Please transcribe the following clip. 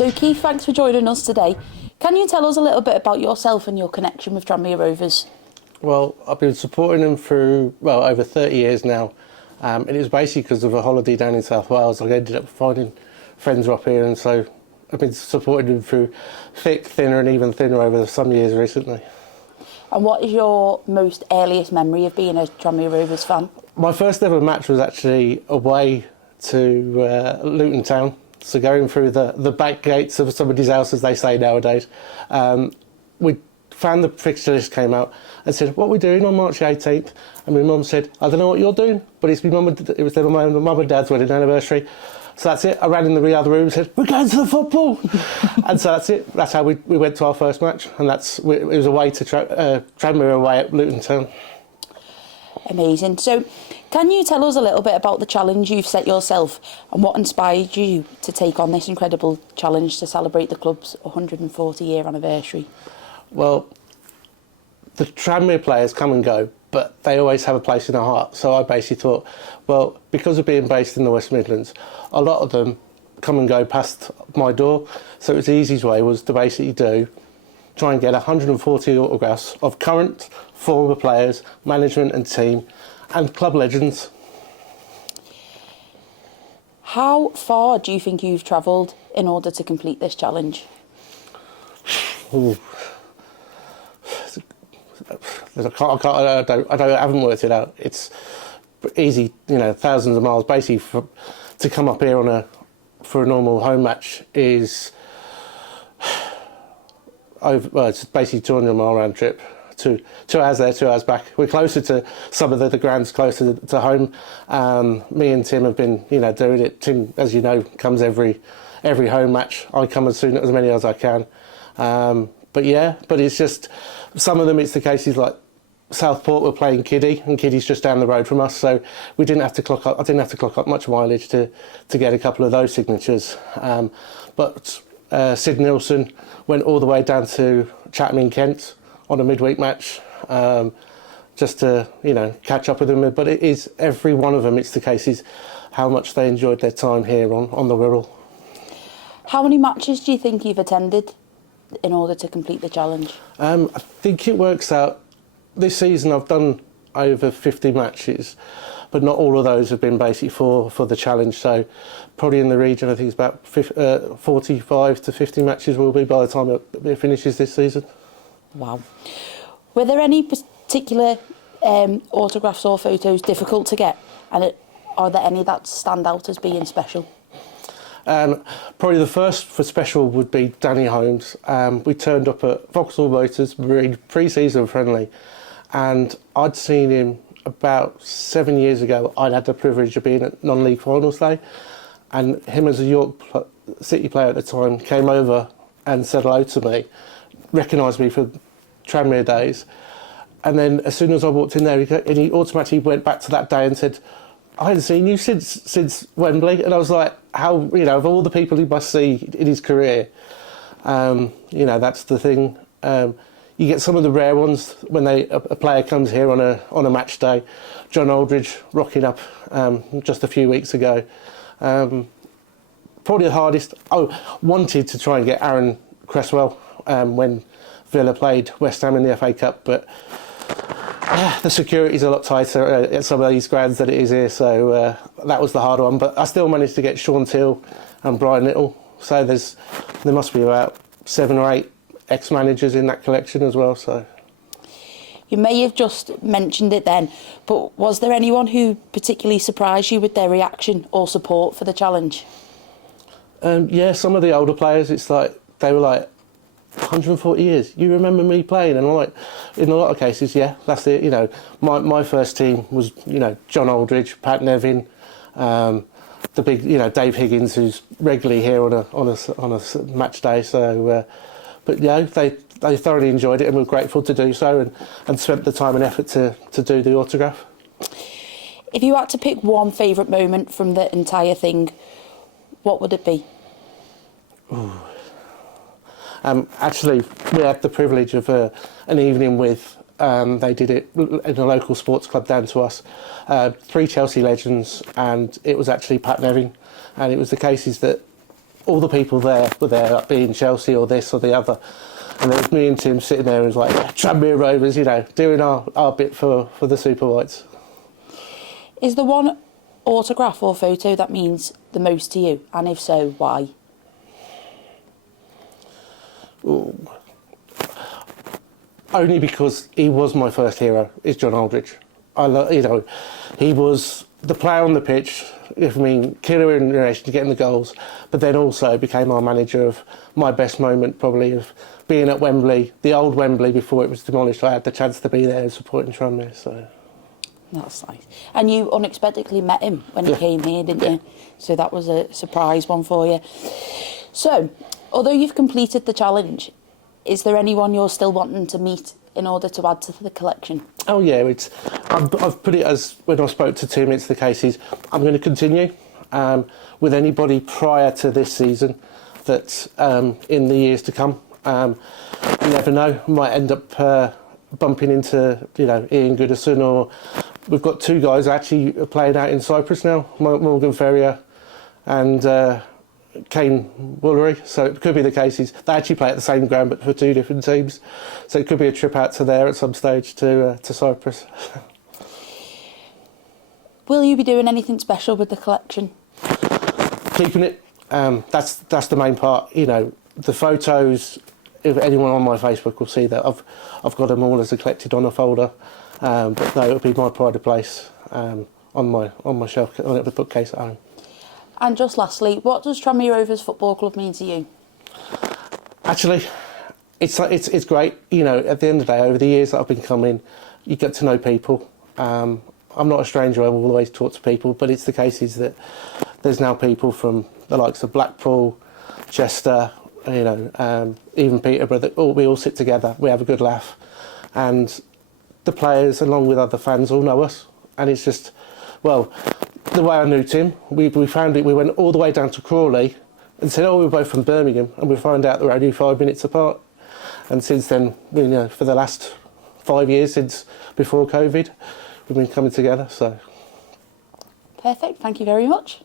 So Keith, thanks for joining us today. Can you tell us a little bit about yourself and your connection with Tranmere Rovers? Well, I've been supporting them for, well, over 30 years now. And it was basically because of a holiday down in South Wales. I ended up finding friends up here, and so I've been supporting them through thick, thinner and even thinner over some years recently. And what is your most earliest memory of being a Tranmere Rovers fan? My first ever match was actually away to Luton Town. So going through the back gates of somebody's house, as they say nowadays, we found the fixture list came out and said, "What are we doing on March 18th?" And my mum said, "I don't know what you're doing, but it's my mum and dad's wedding anniversary." So that's it. I ran in the other room and said, "We're going to the football." And so that's it. That's how we went to our first match, and it was away to Tranmere away at Luton Town. Amazing. So can you tell us a little bit about the challenge you've set yourself and what inspired you to take on this incredible challenge to celebrate the club's 140-year anniversary? Well, the Tranmere players come and go, but they always have a place in our heart. So I basically thought, well, because of being based in the West Midlands, a lot of them come and go past my door. So its easiest way was to basically try and get 140 autographs of current, former players, management and team, and club legends. How far do you think you've travelled in order to complete this challenge? Ooh. I haven't worked it out. It's easy, thousands of miles. Basically, to come up here for a normal home match is it's basically 200-mile round trip. 2 hours there, 2 hours back. We're closer to some of the grounds closer to home. Me and Tim have been, doing it. Tim, as you know, comes every home match. I come as many as I can. But it's just some of them. It's the cases like Southport were playing Kiddie, and Kiddie's just down the road from us, so we didn't have to clock up. I didn't have to clock up much mileage to get a couple of those signatures. But Sid Nielsen went all the way down to Chatham in Kent on a midweek match, just to catch up with them. But it is every one of them. It's the cases how much they enjoyed their time here on the Wirral. How many matches do you think you've attended in order to complete the challenge? I think it works out. This season I've done over 50 matches, but not all of those have been basically for the challenge. So probably in the region, I think it's about 45 to 50 matches will be by the time it finishes this season. Wow. Were there any particular autographs or photos difficult to get? And are there any that stand out as being special? Probably the first for special would be Danny Holmes. We turned up at Vauxhall Motors pre-season friendly, and I'd seen him about 7 years ago. I'd had the privilege of being at non-league finals day, and him as a York City player at the time came over and said hello to me, recognised me for Tranmere days, and then as soon as I walked in there, he automatically went back to that day and said, "I hadn't seen you since Wembley." And I was like, how, of all the people he must see in his career, that's the thing. You get some of the rare ones when a player comes here on a match day. John Aldridge rocking up just a few weeks ago. Probably the hardest. Wanted to try and get Aaron Cresswell when Villa played West Ham in the FA Cup, but the security's a lot tighter at some of these grounds than it is here, so that was the hard one. But I still managed to get Sean Till and Brian Little, so there must be about 7 or 8 ex-managers in that collection as well. So you may have just mentioned it then, but was there anyone who particularly surprised you with their reaction or support for the challenge? Yeah, some of the older players, it's like they were like, 140 years, you remember me playing? And I'm like, in a lot of cases, yeah, that's it. My first team was, John Aldridge, Pat Nevin, the big, Dave Higgins, who's regularly here on a match day. So, but they thoroughly enjoyed it and were grateful to do so, and spent the time and effort to do the autograph. If you had to pick one favourite moment from the entire thing, what would it be? Ooh. Actually, we had the privilege of an evening with, they did it in a local sports club down to us, 3 Chelsea legends, and it was actually Pat Nevin, and it was the cases that all the people there were there, like being Chelsea or this or the other. And there was me and Tim sitting there and it was like, Tranmere Rovers, you know, doing our bit for the Super Whites. Is there one autograph or photo that means the most to you? And if so, why? Ooh. Only because he was my first hero, is John Aldridge. You know, he was the player on the pitch, I mean, killer in relation to getting the goals, but then also became our manager of my best moment, probably, of being at Wembley, the old Wembley before it was demolished. I had the chance to be there and supporting Tranmere, so. That's nice. And you unexpectedly met him when he came here, didn't you? So that was a surprise one for you. So, although you've completed the challenge, is there anyone you're still wanting to meet in order to add to the collection? Oh yeah, I've put it as, when I spoke to Tim, it's the case is I'm going to continue with anybody prior to this season that in the years to come. You never know, might end up bumping into, you know, 𝗬𝗢𝗡𝗥𝗧, or we've got two guys actually playing out in Cyprus now, 𝗦𝗧𝗔𝗬𝗢 and 𝗬𝗢𝗡𝗡𝗥𝗧, so it could be the case is they actually play at the same ground but for two different teams, so it could be a trip out to there at some stage to Cyprus. Will you be doing anything special with the collection? Keeping it, that's the main part, you know, the photos, if anyone on my Facebook will see that I've got them all as collected on a folder, but no, it'll be my pride of place on my shelf, on the bookcase at home. And just lastly, what does Tranmere Rovers Football Club mean to you? Actually, it's great. You know, at the end of the day, over the years that I've been coming, you get to know people. I'm not a stranger. I will always talk to people, but it's the case is that there's now people from the likes of Blackpool, Chester, you know, even Peterborough. That we all sit together. We have a good laugh, and the players, along with other fans, all know us. And it's just, well, the way I knew Tim, we found it. We went all the way down to Crawley and said, oh, we're both from Birmingham, and we found out that we're only 5 minutes apart. And since then, you know, for the last 5 years, since before COVID, we've been coming together. So perfect. Thank you very much.